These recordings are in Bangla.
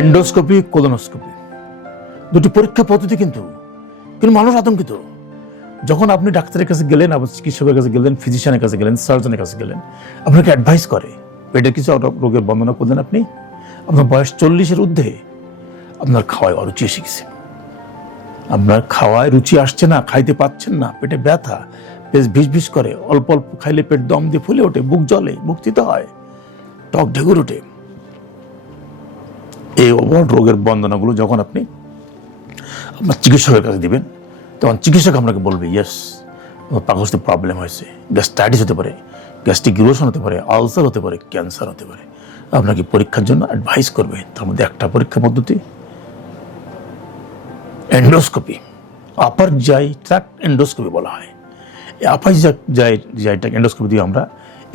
এন্ডোস্কোপি, কোলোনোস্কোপি দুটি পরীক্ষা পদ্ধতি, কিন্তু মানুষ আতঙ্কিত। যখন আপনি ডাক্তারের কাছে গেলেন, আবার চিকিৎসকের কাছে গেলেন, ফিজিশিয়ানের কাছে গেলেন, সার্জনের কাছে গেলেন, আপনাকে অ্যাডভাইস করে পেটের কিছু রোগের বর্ণনা করলেন, আপনি আপনার বয়স 40-এর ঊর্ধ্বে, আপনার খাওয়ায় অরুচি এসে গেছে, আপনার খাওয়ায় রুচি আসছে না, খাইতে পাচ্ছেন না, পেটে ব্যথা, পেট ভিস করে, অল্প অল্প খাইলে পেট দম দিয়ে ফুলে ওঠে, বুক জ্বলে, বুক তিতা হয়, টক ঢেকুর ওঠে। এই রোগের বর্ণনাগুলো যখন আপনি আপনার চিকিৎসকের কাছে দিবেন, তখন চিকিৎসক আপনাকে বলবে, ইয়েস, পাকস্থ প্রবলেম হয়েছে, গ্যাস্ট্রাইটিস হতে পারে, গ্যাস্ট্রিক ইরোশন হতে পারে, আলসার হতে পারে, ক্যান্সার হতে পারে। আপনাকে পরীক্ষার জন্য অ্যাডভাইস করবে। তার মধ্যে একটা পরীক্ষা পদ্ধতি এন্ডোস্কোপি, আপার জিআই ট্র্যাক্ট এন্ডোস্কোপি বলা হয়। এই আপার জিআই ট্র্যাক্ট এন্ডোস্কোপি দিয়ে আমরা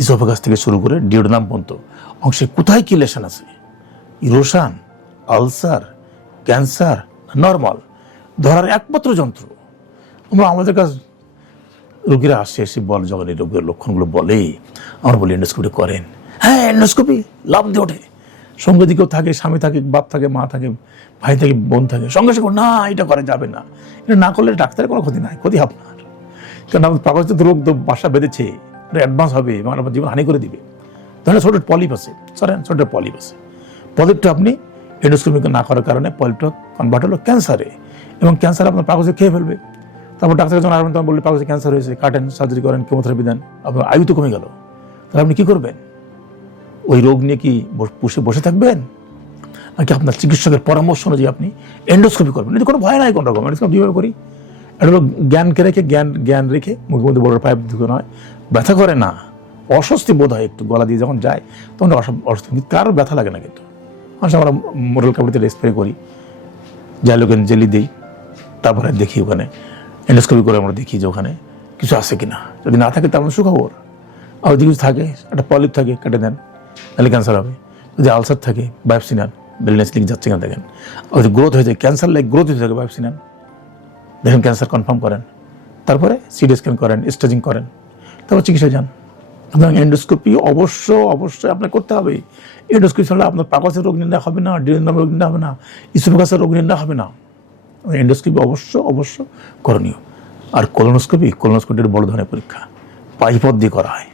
ইসোফেগাস থেকে শুরু করে ডিওডেনাম পর্যন্ত অংশে কোথায় কি লেশন আছে, ইরোশন, আলসার, ক্যান্সার, নর্মাল, ধরার একমাত্র যন্ত্র। আমরা আমাদের কাছে রোগীরা আসে, এসে বলে, যখন এই রোগের লক্ষণগুলো বলে, আমরা বলি এন্ডোস্কোপি করেন। হ্যাঁ, এন্ডোস্কোপি, লাভ দিয়ে ওঠে। সঙ্গে দিকেও থাকে, স্বামী থাকে, বাপ থাকে, মা থাকে, ভাই থাকে, বোন থাকে, সঙ্গে সঙ্গে না, এটা করা যাবে না, এটা না করলে ডাক্তারের কোনো ক্ষতি নাই, ক্ষতি আপনার। কারণ আমাদের প্রাকৃতিক রোগ তো বাসা বেঁধেছে, এটা অ্যাডভান্স হবে এবং আপনার জীবন হানি করে দিবে। তাহলে ছোট পলিপ আছে, ছোট পলিপ আছে, পলিপটা আপনি এন্ডোস্কোপি না করার কারণে পলিপটা কনভার্ট হলো ক্যান্সারে, এবং ক্যান্সার আপনার পাকস্থ খেয়ে ফেলবে। তারপর ডাক্তার যখন আসবেন, তখন বললে পাকস্থ ক্যান্সার হয়েছে, কাটেন, সার্জারি করেন, কেমোথেরাপি দেন, আপনার আয়ু তো কমে গেল। তাহলে আপনি কি করবেন? ওই রোগ নিয়ে কি বসে থাকবেন, নাকি আপনার চিকিৎসকের পরামর্শ অনুযায়ী আপনি এন্ডোস্কোপি করবেন? এটা কোনো ভয় নাই কোনো রকম। এন্ডোস্কোপি কীভাবে করি? এটা হলো জ্ঞান রেখে মুখের মধ্যে বড় পাইপ ঢুকানো হয়, ব্যথা করে না, অস্বস্তি বোধ হয় একটু, গলা দিয়ে যখন যায় তখন অস্বস্তি, কারোর ব্যথা লাগে না। কিন্তু মানুষ আমরা মোরাল কাপড়িতে স্প্রে করি, জাইলোকেন জেলি দিই, তারপরে দেখি ওখানে এন্ডোস্কোপি করে আমরা দেখি যে ওখানে কিছু আছে কিনা। যদি না থাকে তাহলে সুখবর, আর যদি কিছু থাকে, একটা পলিপ থাকে, কেটে দেন, তাহলে ক্যান্সার হবে। যদি আলসার থাকে, বায়োপসি নেন, বেলনেস লিঙ্ক যাচ্ছে কিনা দেখেন। আর যদি গ্রোথ হয়ে যায়, ক্যান্সার লাইক গ্রোথ হয়ে থাকে, বায়োপসি নেন, দেখেন ক্যান্সার কনফার্ম করেন, তারপরে সিটি স্ক্যান করেন, স্টেজিং করেন, তারপর চিকিৎসা যান। সুতরাং এন্ডোস্কোপি অবশ্যই আপনার করতে হবে। এন্ডোস্কোপি ছাড়া আপনার পাকস্থ রোগ নির্ণয় হবে না, ডিওডেনাম রোগ নির্ণয় হবে না, ইসোফেগাসের রোগ নির্ণয় হবে না। এন্ডোস্কোপি অবশ্য করণীয়। আর কোলোনোস্কোপির বড় ধরনের পরীক্ষা পাইপথ দিয়ে করা হয়।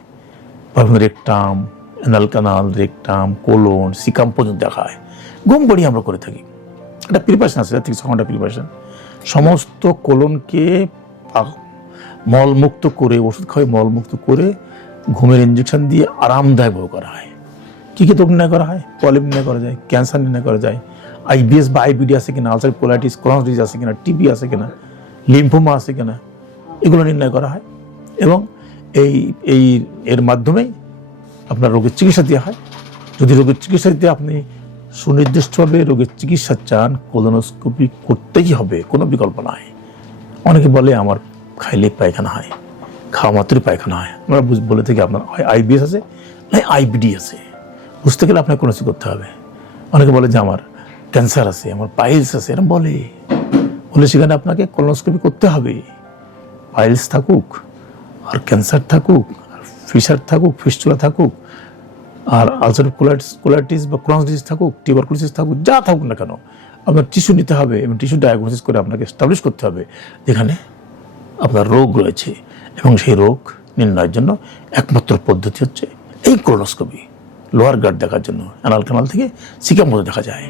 Rectum, anal Canal, rectum, colon, caecum পর্যন্ত দেখা হয়। ঘুম পড়িয়ে আমরা করে থাকি। একটা প্রিপারেশন আছে, 6 ঘন্টা প্রিপারেশন। সমস্ত কোলনকে মলমুক্ত করে, ওষুধ খাওয়াই মলমুক্ত করে, ঘুমের ইঞ্জেকশন দিয়ে আরামদায়কভাবে করা হয়। কী রোগ নির্ণয় করা হয়? পলিপ নির্ণয় করা যায়, ক্যান্সার নির্ণয় করা যায়, আইবিএস বা আইবিডি আছে কিনা, আলসার কোলাইটিস, ক্রনিক ডিজিজ আছে কিনা, টিবি আছে কিনা, লিম্ফোমা আছে কিনা, এগুলো নির্ণয় করা হয়। এবং এর মাধ্যমেই আপনার রোগের চিকিৎসা দেওয়া হয়। যদি রোগের চিকিৎসা দিতে আপনি সুনির্দিষ্টভাবে রোগের চিকিৎসা চান, কোলোনোস্কোপি করতেই হবে, কোনো বিকল্প নাই। অনেকে বলে আমার খাইলে পায়খানা হয়, খাওয়া মাত্রই পায়খানা হয়। আমরা বলে থাকি আপনার হয় আইবিএস আছে, নাই আইবিডি আছে। বুঝতে গেলে আপনাকে কোনোসি করতে হবে। অনেকে বলে যে আমার ক্যান্সার আছে, আমার পাইলস আছে, এরকম বলে সেখানে আপনাকে কোলোনোস্কোপি করতে হবে। পাইলস থাকুক, আর ক্যান্সার থাকুক, আর ফিশার থাকুক, ফিস্টুলা থাকুক, আর আলসারেটিভ কোলাইটিস বা ক্রনিক ডিজিজ থাকুক, টিউবারকুলোসিস থাকুক, যা থাকুক না কেন, আপনার টিস্যু নিতে হবে এবং টিস্যু ডায়াগনোসিস করে আপনাকে এস্টাবলিশ করতে হবে যেখানে আপনার রোগ রয়েছে। এবং সেই রোগ নির্ণয়ের জন্য একমাত্র পদ্ধতি হচ্ছে এই কোলোনোস্কোপি। লোয়ার গার্ড দেখার জন্য অ্যানাল কানাল থেকে সিকাম পর্যন্ত দেখা যায়।